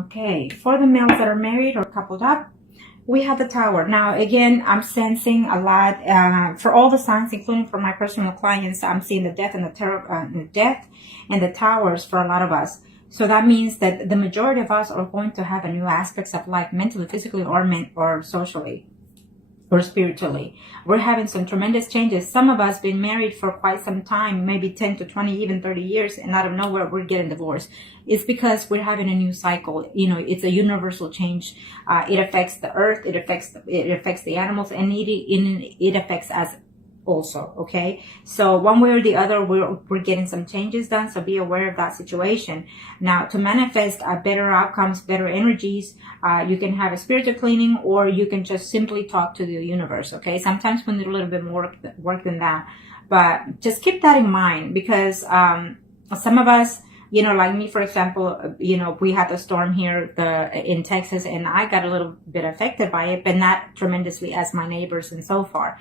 Okay, for the males that are married or coupled up, we have the Tower. Now, again, I'm sensing a lot for all the signs, including for my personal clients. I'm seeing the death and the terror, the death and the Towers for a lot of us. So that means that the majority of us are going to have a new aspects of life, mentally, physically, or socially, or spiritually. We're having some tremendous changes. Some of us been married for quite some time, maybe 10 to 20, even 30 years, and out of nowhere we're getting divorced. It's because we're having a new cycle. You know, it's a universal change. It affects the earth, it affects the animals, and it affects us also. Okay, so one way or the other, we're getting some changes done, so be aware of that situation. Now, to manifest better outcomes, better energies, you can have a spiritual cleaning, or you can just simply talk to the universe. Okay, sometimes we need a little bit more work than that, but just keep that in mind, because some of us, you know, like me, for example, you know, we had the storm here in Texas, and I got a little bit affected by it, but not tremendously as my neighbors and so far.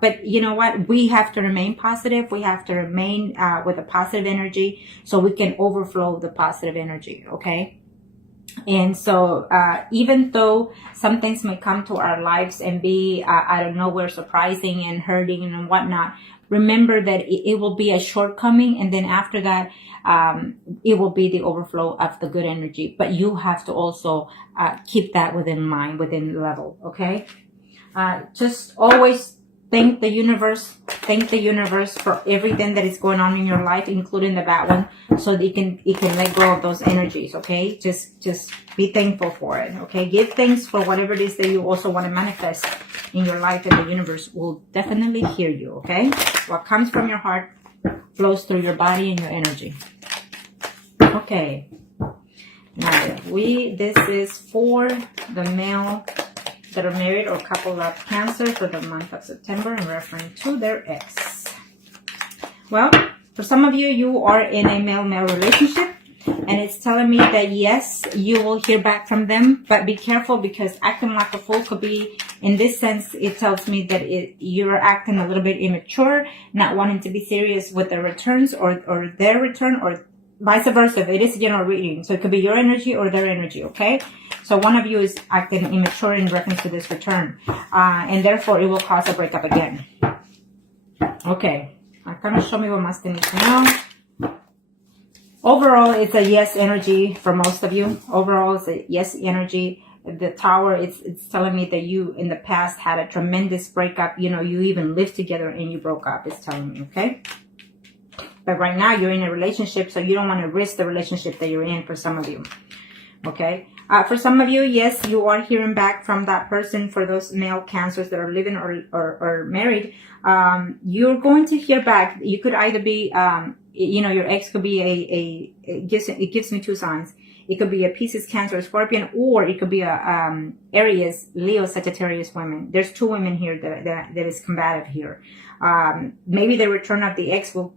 But you know what? We have to remain positive. We have to remain with a positive energy, so we can overflow the positive energy. Okay. And so, even though some things may come to our lives and be out of nowhere, surprising and hurting and whatnot, remember that it will be a shortcoming, and then after that, it will be the overflow of the good energy. But you have to also keep that within mind, within level. Okay. Just always thank the universe for everything that is going on in your life, including the bad one, so that it can let go of those energies. Okay, just be thankful for it. Okay, give thanks for whatever it is that you also want to manifest in your life, and the universe will definitely hear you. Okay, what comes from your heart flows through your body and your energy. Okay, now this is for the male that are married or couple of Cancer for the month of September and referring to their ex. Well, for some of you, you are in a male-male relationship, and it's telling me that yes, you will hear back from them, but be careful, because acting like a fool could be, in this sense, it tells me that you're acting a little bit immature, not wanting to be serious with the returns or their return, or vice versa. It is a general reading, so it could be your energy or their energy. Okay, so one of you is acting immature in reference to this return, and therefore it will cause a breakup again. Okay, kind of show me what must need to know. Overall, it's a yes energy for most of you. Overall, it's a yes energy. The Tower, it's telling me that you in the past had a tremendous breakup. You know, you even lived together and you broke up. It's telling me. Okay. But right now you're in a relationship, so you don't want to risk the relationship that you're in, for some of you. Okay. For some of you, yes, you are hearing back from that person. For those male Cancers that are living or married, you're going to hear back. You could either be, you know, your ex could be it gives me two signs. It could be a Pisces, Cancer, Scorpion, or it could be a Aries, Leo, Sagittarius women. There's two women here that is combative here. Maybe the return of the ex will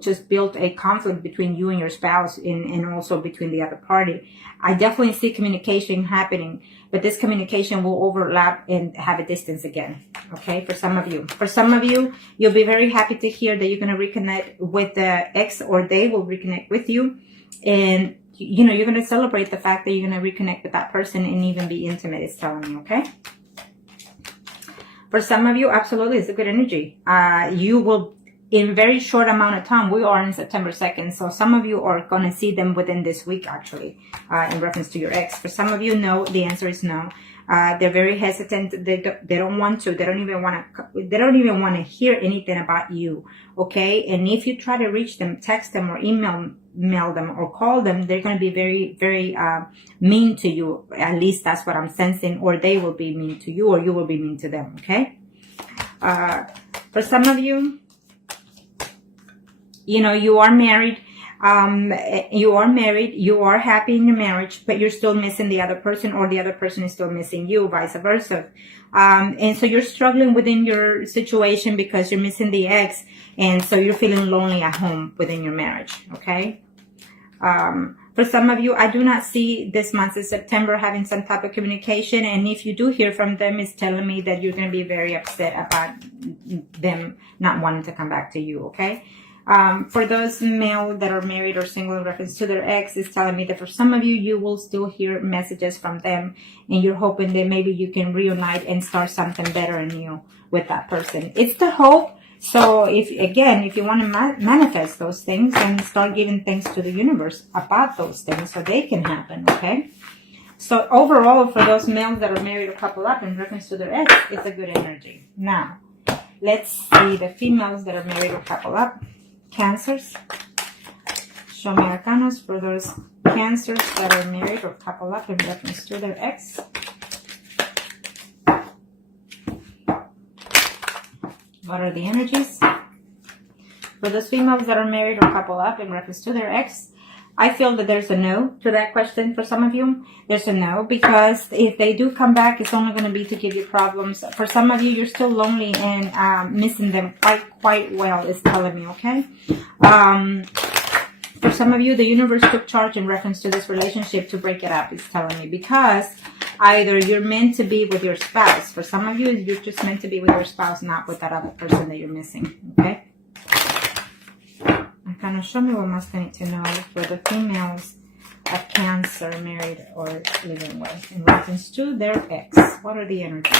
just build a conflict between you and your spouse, and also between the other party. I definitely see communication happening, but this communication will overlap and have a distance again. Okay, for some of you, you'll be very happy to hear that you're going to reconnect with the ex, or they will reconnect with you, and you know, you're going to celebrate the fact that you're going to reconnect with that person and even be intimate. It's telling me. Okay, for some of you, absolutely, it's a good energy. You will, in a very short amount of time, we are in September 2nd, so some of you are going to see them within this week, actually, in reference to your ex. For some of you, no, the answer is no. They're very hesitant. They don't want to. They don't even want to hear anything about you. Okay, and if you try to reach them, text them or email them or call them, they're going to be very, very mean to you. At least that's what I'm sensing. Or they will be mean to you, or you will be mean to them. Okay. For some of you, you know, you are married. You are happy in your marriage, but you're still missing the other person, or the other person is still missing you, vice versa. And so you're struggling within your situation because you're missing the ex, and so you're feeling lonely at home within your marriage. Okay. For some of you, I do not see this month of September having some type of communication, and if you do hear from them, it's telling me that you're going to be very upset about them not wanting to come back to you. Okay. For those male that are married or single in reference to their ex, is telling me that for some of you, you will still hear messages from them, and you're hoping that maybe you can reunite and start something better and new with that person. It's the hope. So if you want to manifest those things, and start giving thanks to the universe about those things so they can happen, okay? So overall, for those males that are married or coupled up in reference to their ex, it's a good energy. Now, let's see the females that are married or coupled up. Cancers. Show me arcanas for those cancers that are married or coupled up in reference to their ex. What are the energies? For those females that are married or coupled up in reference to their ex, I feel that there's a no to that question for some of you. There's a no, because if they do come back, it's only going to be to give you problems. For some of you, you're still lonely and missing them quite well, it's telling me, okay? For some of you, the universe took charge in reference to this relationship to break it up, it's telling me, because either you're meant to be with your spouse. For some of you, you're just meant to be with your spouse, not with that other person that you're missing, okay? Kind of show me what must I need to know for the females of Cancer, married or living with, in reference to their ex. What are the energies?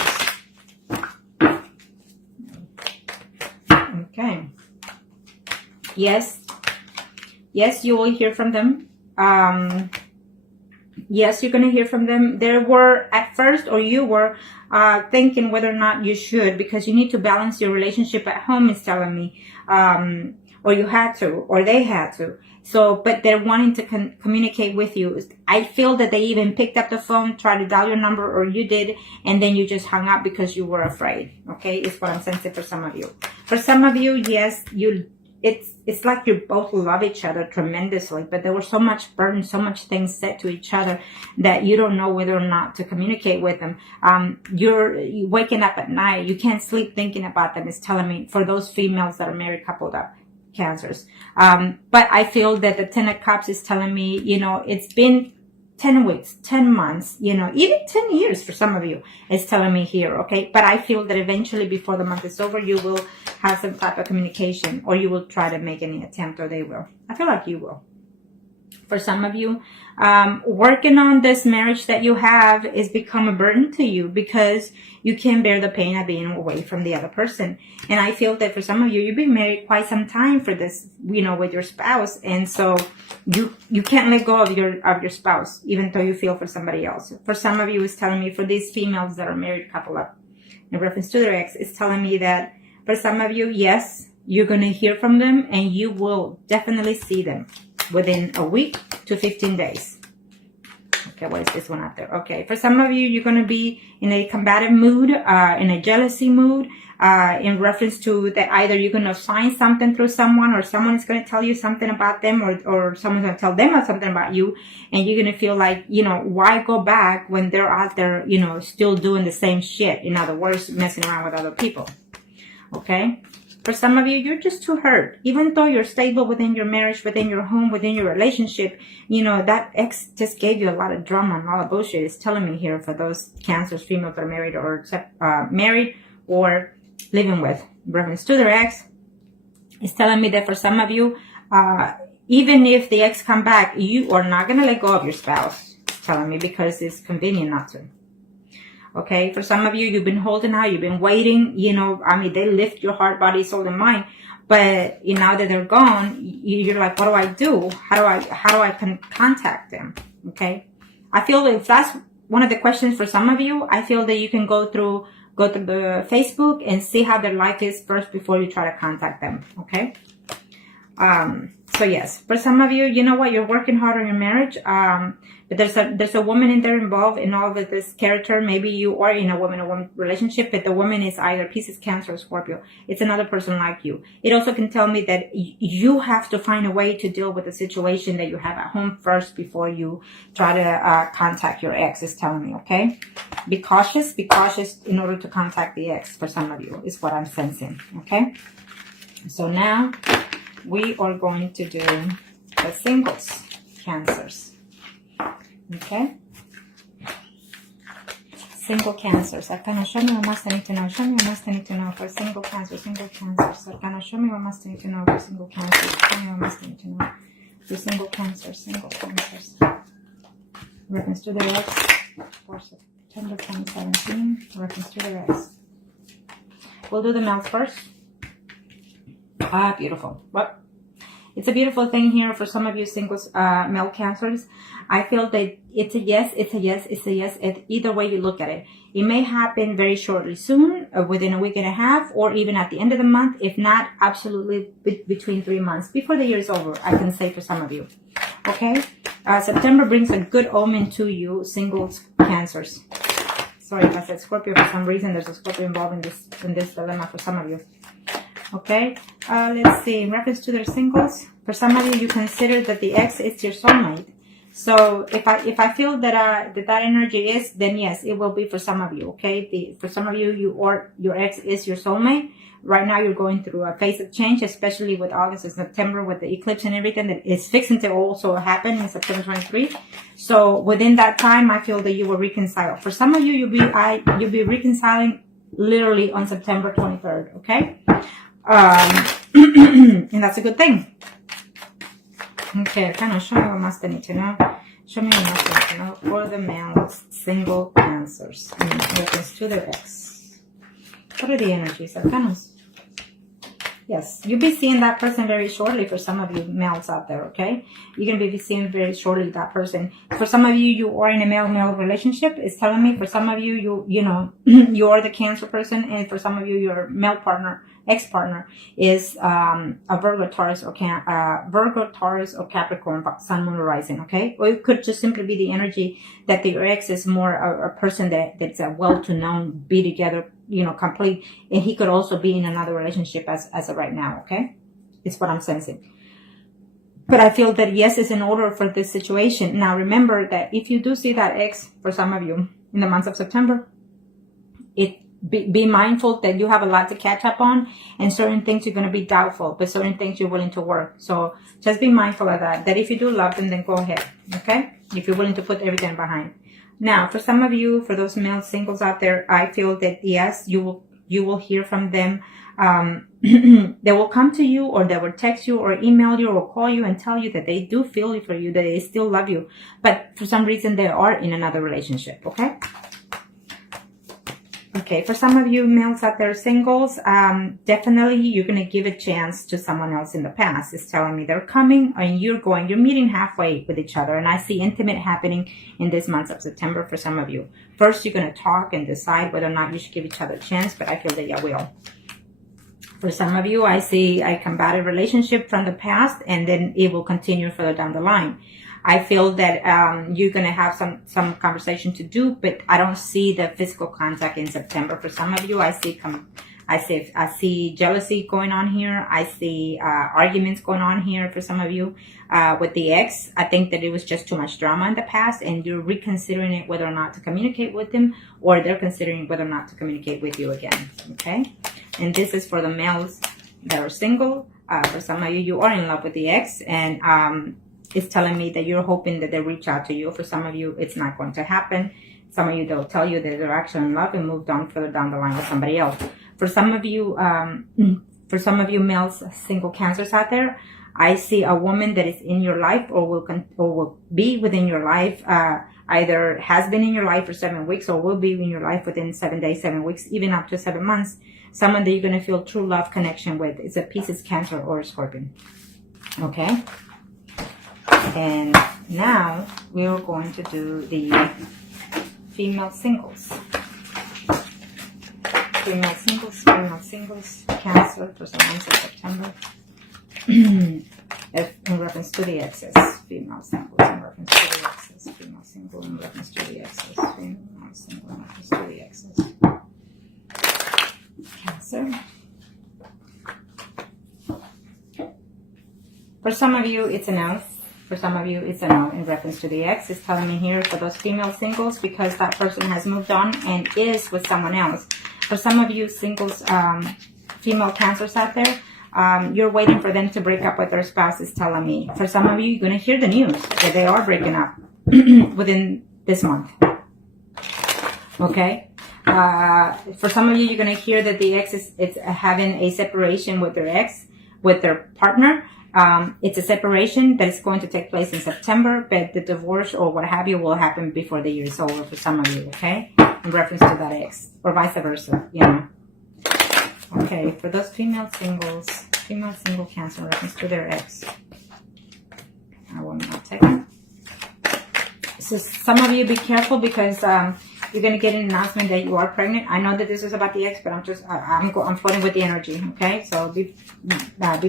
Okay. Yes, you will hear from them. Yes, you're going to hear from them. There were at first, or you were thinking whether or not you should, because you need to balance your relationship at home, is telling me. Or you had to, or they had to. So, but they're wanting to communicate with you. I feel that they even picked up the phone, tried to dial your number, or you did, and then you just hung up because you were afraid. Okay, is what I'm sensing for some of you. For some of you, yes, it's like you both love each other tremendously, but there was so much burden, so much things said to each other that you don't know whether or not to communicate with them. You're waking up at night, you can't sleep thinking about them, is telling me, for those females that are married, coupled up. Cancers. But I feel that the 10 of Cups is telling me, it's been 10 weeks, 10 months, even 10 years for some of you, it's telling me here, okay? But I feel that eventually, before the month is over, you will have some type of communication, or you will try to make any attempt, or they will. I feel like you will. For some of you, working on this marriage that you have is become a burden to you, because you can't bear the pain of being away from the other person. And I feel that for some of you, you've been married quite some time for this, with your spouse. And so you can't let go of your spouse, even though you feel for somebody else. For some of you, it's telling me, for these females that are married, couple up in reference to their ex, it's telling me that for some of you, yes, you're going to hear from them, and you will definitely see them within a week to 15 days. Okay, what is this one out there? Okay, for some of you, you're going to be in a combative mood, in a jealousy mood, in reference to that either you're going to find something through someone, or someone is going to tell you something about them, or someone's going to tell them something about you, and you're going to feel like, why go back when they're out there, still doing the same shit? In other words, messing around with other people. Okay? For some of you, you're just too hurt. Even though you're stable within your marriage, within your home, within your relationship, that ex just gave you a lot of drama and all the bullshit. It's telling me here, for those Cancers, females that are married or living with reference to their ex, it's telling me that for some of you, even if the ex come back, you are not going to let go of your spouse. It's telling me, because it's convenient not to. Okay, for some of you, you've been holding out, you've been waiting, they lift your heart, body, soul, and mind. But now that they're gone, you're like, what do I do? How do I contact them? Okay, I feel that if that's one of the questions for some of you, I feel that you can go through the Facebook and see how their life is first before you try to contact them. Okay. So yes, for some of you, you're working hard on your marriage. But there's a woman in there involved in all of this character. Maybe you are in a woman-to-woman relationship, but the woman is either Pisces, Cancer, or Scorpio. It's another person like you. It also can tell me that you have to find a way to deal with the situation that you have at home first before you try to contact your ex, is telling me, okay? Be cautious in order to contact the ex for some of you, is what I'm sensing, okay? So now we are going to do the singles, Cancers. Okay. Single cancers. Arcana, show me what must I need to know. Show me what must I need to know for single cancer. Single cancers. Arcana, show me what must I need to know for single cancers. Show me what must I need to know for single cancers. Single cancers. Reference to the X for September 2017. Reference to the X. We'll do the males first. Ah, beautiful. Well, it's a beautiful thing here for some of you singles, male cancers. I feel that it's a yes, it's a yes, it's a yes. Either way you look at it. It may happen very shortly soon, within a week and a half, or even at the end of the month. If not, absolutely between 3 months. Before the year is over, I can say for some of you. Okay? September brings a good omen to you, singles cancers. Sorry if I said Scorpio. For some reason, there's a Scorpio involved in this dilemma for some of you. Okay, let's see. In reference to their singles, for some of you, you consider that the ex is your soulmate. So if I feel that that energy is, then yes, it will be for some of you. Okay, for some of you, your ex is your soulmate. Right now, you're going through a phase of change, especially with August and September, with the eclipse and everything that is fixing to also happen in September 23. So within that time, I feel that you will reconcile. For some of you, you'll be reconciling literally on September 23rd. Okay. And that's a good thing. Okay, kind of show me what must I need to know. Show me what must I need to know for the males, single cancers, in reference to their ex. What are the energies? Arcanos. Yes, you'll be seeing that person very shortly for some of you males out there, okay? You're going to be seeing very shortly that person. For some of you, you are in a male-male relationship. It's telling me for some of you, you know, you are the Cancer person. And for some of you, your male partner, ex-partner is a Virgo, Taurus, or Capricorn, Sun, Moon, Rising, okay? Or it could just simply be the energy that your ex is more a person that's a well-to-known, be together, you know, complete, and he could also be in another relationship as of right now, okay? It's what I'm sensing. But I feel that yes, is in order for this situation. Now remember that if you do see that ex for some of you in the month of September, be mindful that you have a lot to catch up on, and certain things you're going to be doubtful, but certain things you're willing to work. So just be mindful of that. That if you do love them, then go ahead, okay? If you're willing to put everything behind. Now, for some of you, for those male singles out there, I feel that yes, you will hear from them. They will come to you, or they will text you, or email you, or call you and tell you that they do feel for you, that they still love you, but for some reason they are in another relationship. Okay. Okay, for some of you males out there, singles, definitely you're going to give a chance to someone else in the past. It's telling me they're coming and you're meeting halfway with each other. And I see intimate happening in this month of September for some of you. First, you're going to talk and decide whether or not you should give each other a chance, but I feel that you will. For some of you, I see a combative relationship from the past, and then it will continue further down the line. I feel that you're going to have some conversation to do, but I don't see the physical contact in September. For some of you, I see jealousy going on here. I see arguments going on here for some of you with the ex. I think that it was just too much drama in the past, and you're reconsidering it whether or not to communicate with them, or they're considering whether or not to communicate with you again. Okay, and this is for the males that are single. For some of you, you are in love with the ex, and it's telling me that you're hoping that they reach out to you. For some of you, it's not going to happen. Some of you, they'll tell you that they're actually in love and moved on further down the line with somebody else. For some of you males, single cancers out there, I see a woman that is in your life or will be within your life, either has been in your life for 7 weeks or will be in your life within 7 days, 7 weeks, even up to 7 months. Someone that you're going to feel true love connection with. It's a Pisces, Cancer, or a Scorpion. Okay? And now we are going to do the female singles. Female singles, Cancer for some months of September. In reference to the exes. Female singles in reference to the exes. Female single in reference to the exes. Female single in reference to the exes. Cancer. For some of you, it's a no. For some of you, it's a no in reference to the ex. It's telling me here for those female singles, because that person has moved on and is with someone else. For some of you singles, female cancers out there, you're waiting for them to break up with their spouse, is telling me. For some of you, you're going to hear the news that they are breaking up within this month. Okay. For some of you, you're going to hear that the ex is having a separation with their ex, with their partner. It's a separation that is going to take place in September, but the divorce or what have you will happen before the year is over for some of you, okay? In reference to that ex, or vice versa, you know. Okay, for those female single Cancer in reference to their ex. I will not take it. So some of you be careful because you're going to get an announcement that you are pregnant. I know that this is about the ex, but I'm floating with the energy, okay? So be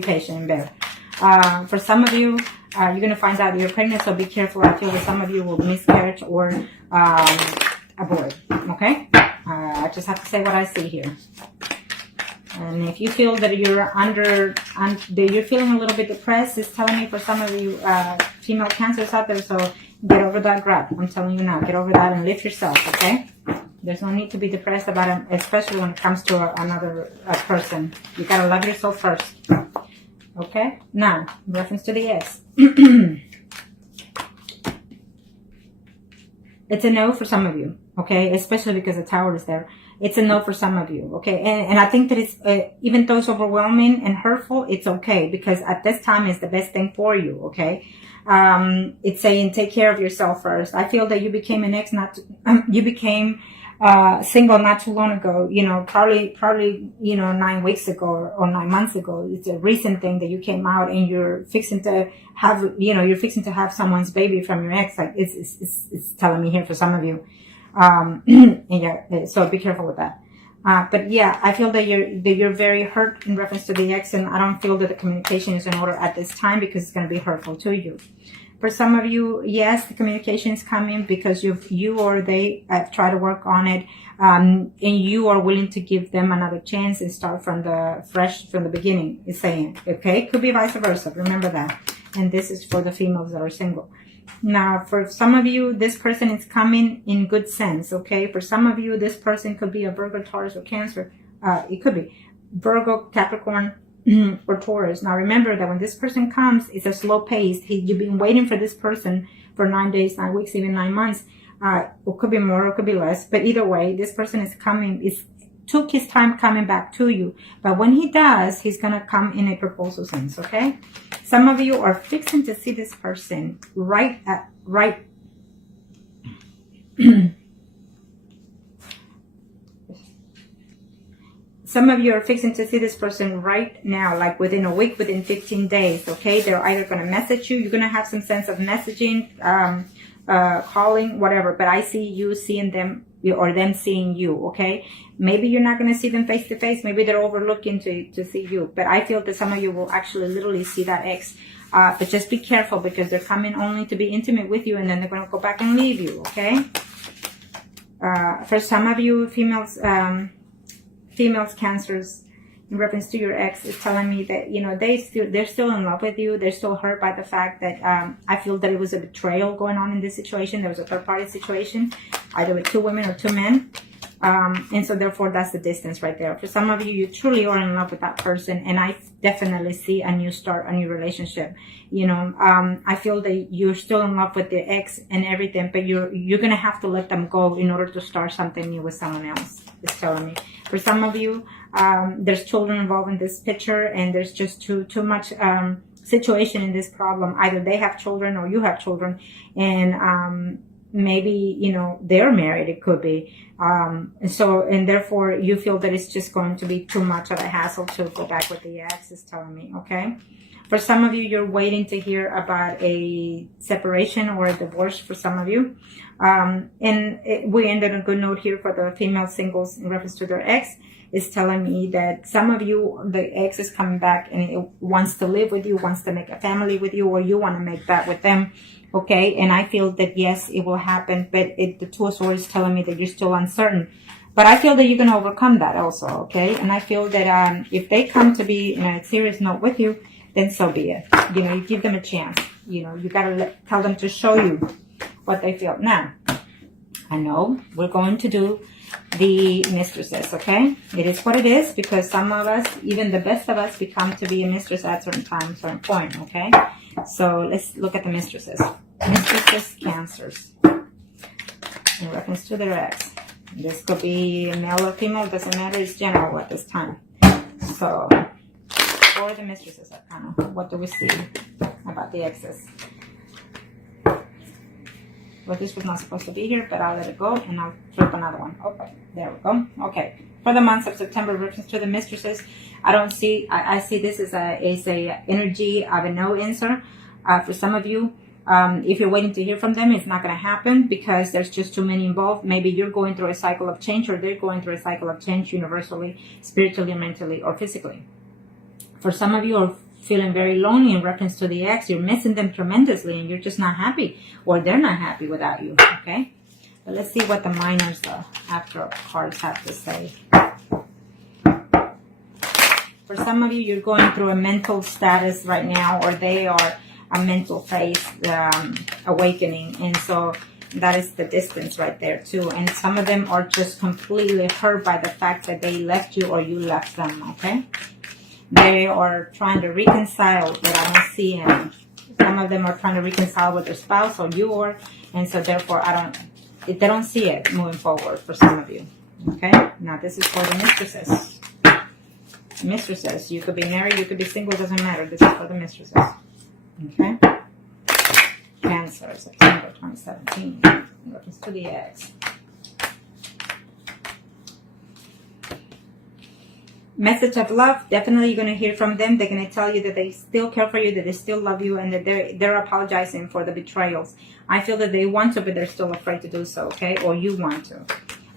patient and bear. For some of you, you're going to find out you're pregnant, so be careful. I feel that some of you will miscarriage or abort, okay? I just have to say what I see here. And if you feel that you're that you're feeling a little bit depressed, it's telling me for some of you female Cancers out there, so get over that crap. I'm telling you now, get over that and lift yourself, okay? There's no need to be depressed about it, especially when it comes to another person. You gotta love yourself first. Okay? Now, in reference to the ex. It's a no for some of you, okay? Especially because the Tower is there. It's a no for some of you, okay? And I think that it's, even though it's overwhelming and hurtful, it's okay. Because at this time, it's the best thing for you, okay? It's saying take care of yourself first. I feel that you became an ex, you became single not too long ago, you know, probably, you know, 9 weeks ago or 9 months ago. It's a recent thing that you came out and you're fixing to have, you know, you're fixing to have someone's baby from your ex. Like it's telling me here for some of you. And yeah, so be careful with that. But yeah, I feel that you're very hurt in reference to the ex, and I don't feel that the communication is in order at this time because it's going to be hurtful to you. For some of you, yes, the communication is coming because you or they try to work on it, and you are willing to give them another chance and start from the beginning. It's saying, okay, could be vice versa. Remember that. And this is for the females that are single. Now, for some of you, this person is coming in good sense, okay? For some of you, this person could be a Virgo, Taurus, or Cancer. It could be Virgo, Capricorn, or Taurus. Now, remember that when this person comes, it's a slow pace. You've been waiting for this person for 9 days, 9 weeks, even 9 months. It could be more, it could be less. But either way, this person is coming. Took his time coming back to you. But when he does, he's going to come in a proposal sense, okay? Some of you are fixing to see this person right. Some of you are fixing to see this person right now, like within a week, within 15 days, okay? They're either going to message you. You're going to have some sense of messaging, calling, whatever. But I see you seeing them or them seeing you, okay? Maybe you're not going to see them face to face. Maybe they're overlooking to see you. But I feel that some of you will actually literally see that ex. But just be careful because they're coming only to be intimate with you and then they're going to go back and leave you, okay? For some of you, females, Cancers, in reference to your ex, is telling me that, you know, they're still in love with you. They're still hurt by the fact that I feel that it was a betrayal going on in this situation. There was a third-party situation, either with 2 women or 2 men. And so therefore, that's the distance right there. For some of you, you truly are in love with that person. And I definitely see a new start, a new relationship. You know, I feel that you're still in love with the ex and everything, but you're going to have to let them go in order to start something new with someone else. It's telling me. For some of you, there's children involved in this picture, and there's just too much situation in this problem. Either they have children or you have children, and maybe, you know, they're married. It could be. And therefore you feel that it's just going to be too much of a hassle to go back with the ex, is telling me, okay? For some of you, you're waiting to hear about a separation or a divorce for some of you. We ended on a good note here for the female singles in reference to their ex. Is telling me that some of you, the ex is coming back and it wants to live with you, wants to make a family with you, or you want to make that with them. Okay, and I feel that yes, it will happen, but the 2 of Swords is telling me that you're still uncertain. But I feel that you're going to overcome that also, okay? And I feel that if they come to be in a serious note with you, then so be it. You know, you give them a chance. You know, you got to tell them to show you what they feel. Now, I know we're going to do the mistresses, okay? It is what it is, because some of us, even the best of us, become to be a mistress at certain time, certain point, okay? So let's look at the mistresses. Mistresses, Cancers, in reference to their ex. This could be male or female, doesn't matter. It's general at this time. So, for the mistresses, what do we see about the exes? Well, this was not supposed to be here, but I'll let it go and I'll flip another one. Okay, there we go. Okay, for the months of September, reference to the mistresses, I don't see. I see this as a energy of a no answer. For some of you, if you're waiting to hear from them, it's not going to happen because there's just too many involved. Maybe you're going through a cycle of change, or they're going through a cycle of change universally, spiritually, mentally, or physically. For some of you are feeling very lonely in reference to the ex. You're missing them tremendously and you're just not happy, or they're not happy without you. Okay, but let's see what the minors, the after cards, have to say. For some of you, you're going through a mental status right now, or they are a mental phase awakening, and so that is the distance right there too. And some of them are just completely hurt by the fact that they left you or you left them. Okay, they are trying to reconcile, but I don't see any. Some of them are trying to reconcile with their spouse, or you are, and so therefore they don't see it moving forward for some of you. Okay, now this is for the mistresses. Mistresses, you could be married, you could be single, doesn't matter. This is for the mistresses. Okay, Cancer, September 2017. Reference to the ex. Message of love. Definitely you're going to hear from them. They're going to tell you that they still care for you, that they still love you, and that they're apologizing for the betrayals. I feel that they want to, but they're still afraid to do so. Okay, or you want to.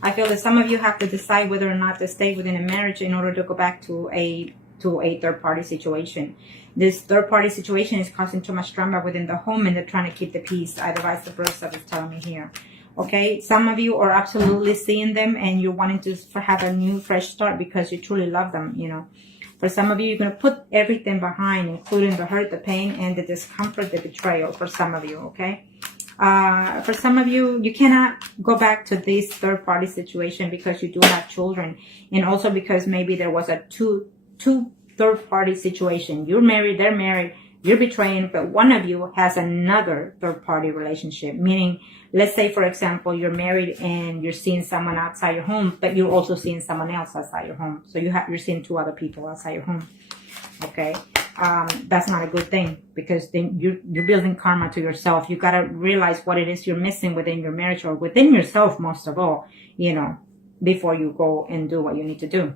I feel that some of you have to decide whether or not to stay within a marriage in order to go back to a third-party situation. This third-party situation is causing too much drama within the home, and they're trying to keep the peace. Either vice versa is telling me here. Okay, some of you are absolutely seeing them and you're wanting to have a new, fresh start because you truly love them, you know. For some of you, you're going to put everything behind, including the hurt, the pain, and the discomfort, the betrayal for some of you, okay? For some of you, you cannot go back to this third-party situation because you do have children, and also because maybe there was a two third-party situation. You're married, they're married, you're betraying, but one of you has another third-party relationship. Meaning, let's say, for example, you're married and you're seeing someone outside your home, but you're also seeing someone else outside your home. So you're seeing two other people outside your home. Okay, that's not a good thing because then you're building karma to yourself. You got to realize what it is you're missing within your marriage, or within yourself, most of all, you know, before you go and do what you need to do.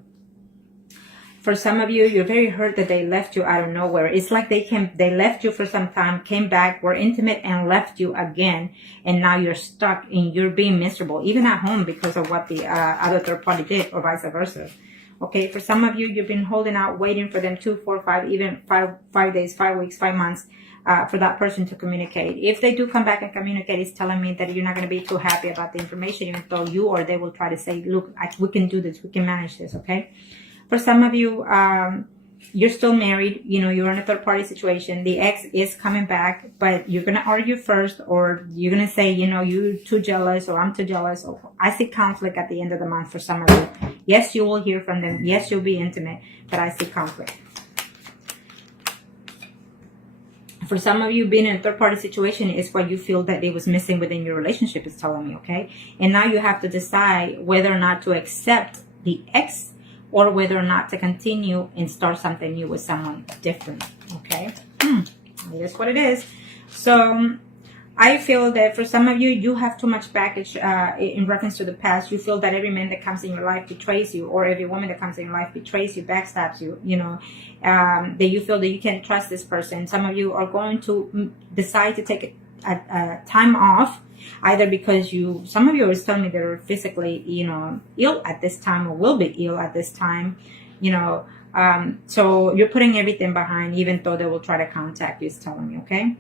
For some of you, you're very hurt that they left you out of nowhere. It's like they left you for some time, came back, were intimate, and left you again. And now you're stuck and you're being miserable, even at home, because of what the other third party did, or vice versa. Okay, for some of you, you've been holding out, waiting for them 2, 4, 5, even 5 days, 5 weeks, 5 months, for that person to communicate. If they do come back and communicate, it's telling me that you're not going to be too happy about the information, even though you or they will try to say, look, we can do this, we can manage this, okay? For some of you, you're still married, you know, you're in a third-party situation. The ex is coming back, but you're going to argue first, or you're going to say, you know, you're too jealous, or I'm too jealous. Or I see conflict at the end of the month for some of you. Yes, you will hear from them. Yes, you'll be intimate, but I see conflict. For some of you, being in a third-party situation is what you feel that it was missing within your relationship, is telling me, okay? And now you have to decide whether or not to accept the ex, or whether or not to continue and start something new with someone different, okay? That's what it is. So I feel that for some of you, you have too much baggage in reference to the past. You feel that every man that comes in your life betrays you, or every woman that comes in your life betrays you, backstabs you, you know, that you feel that you can't trust this person. Some of you are going to decide to take a time off, either because some of you are telling me they're physically, you know, ill at this time, or will be ill at this time, you know, so you're putting everything behind, even though they will try to contact you, it's telling me, okay?